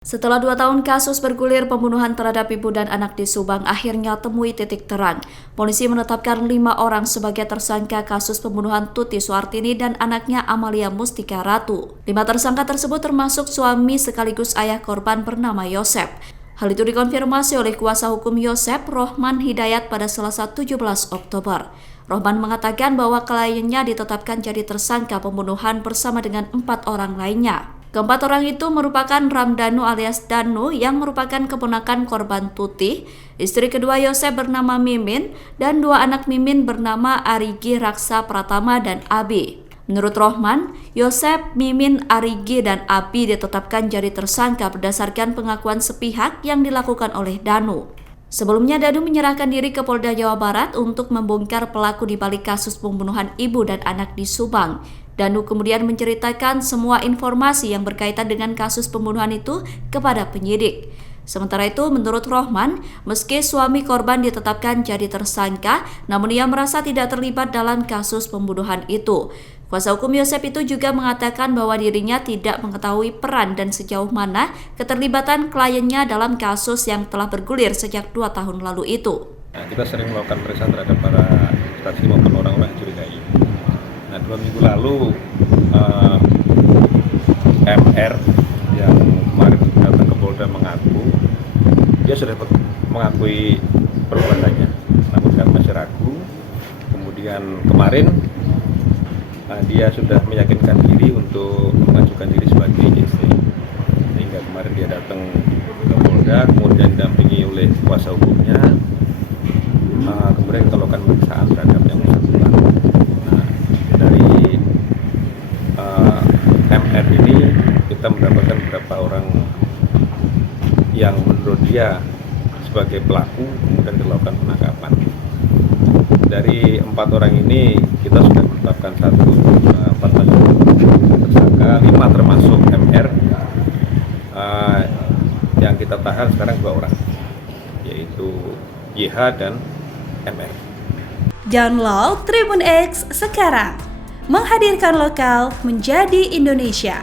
Setelah 2 tahun kasus bergulir pembunuhan terhadap ibu dan anak di Subang akhirnya temui titik terang. Polisi menetapkan 5 orang sebagai tersangka kasus pembunuhan Tuti Suartini dan anaknya Amalia Mustika Ratu. 5 tersangka tersebut termasuk suami sekaligus ayah korban bernama Yosep. Hal itu dikonfirmasi oleh kuasa hukum Yosep, Rohman Hidayat, pada Selasa 17 Oktober. Rohman mengatakan bahwa kliennya ditetapkan jadi tersangka pembunuhan bersama dengan 4 orang lainnya. Keempat orang itu merupakan Ramdhanu alias Danu yang merupakan keponakan korban Tuti, istri kedua Yosep bernama Mimin, dan 2 anak Mimin bernama Arigi Raksa Pratama dan Abi. Menurut Rohman, Yosep, Mimin, Arigi, dan Abi ditetapkan jadi tersangka berdasarkan pengakuan sepihak yang dilakukan oleh Danu. Sebelumnya, Danu menyerahkan diri ke Polda Jawa Barat untuk membongkar pelaku di balik kasus pembunuhan ibu dan anak di Subang. Danu kemudian menceritakan semua informasi yang berkaitan dengan kasus pembunuhan itu kepada penyidik. Sementara itu, menurut Rohman, meski suami korban ditetapkan jadi tersangka, namun ia merasa tidak terlibat dalam kasus pembunuhan itu. Kuasa hukum Yosep itu juga mengatakan bahwa dirinya tidak mengetahui peran dan sejauh mana keterlibatan kliennya dalam kasus yang telah bergulir sejak 2 tahun lalu itu. Kita sering melakukan pemeriksaan terhadap para saksi maupun orang-orang yang curigai. Nah, 2 minggu lalu MR yang kemarin datang ke Polda mengaku dia sudah mengakui perbuatannya, namun kami masih ragu. Kemudian kemarin dia sudah meyakinkan diri untuk mengajukan diri sebagai JC, sehingga kemarin dia datang ke Polda, kemudian didampingi oleh kuasa hukumnya. Kemudian kita lakukan pemeriksaan terhadap yang bersangkutan. Nah, dari MR ini kita mendapatkan beberapa orang yang menurut dia sebagai pelaku, kemudian dilakukan penangkapan. Dari 4 orang ini kita sudah menetapkan 4 tersangka, 5 termasuk MR. Yang kita tahan sekarang 2 orang, yaitu YH dan MR. Download Tribun X sekarang, menghadirkan lokal menjadi Indonesia.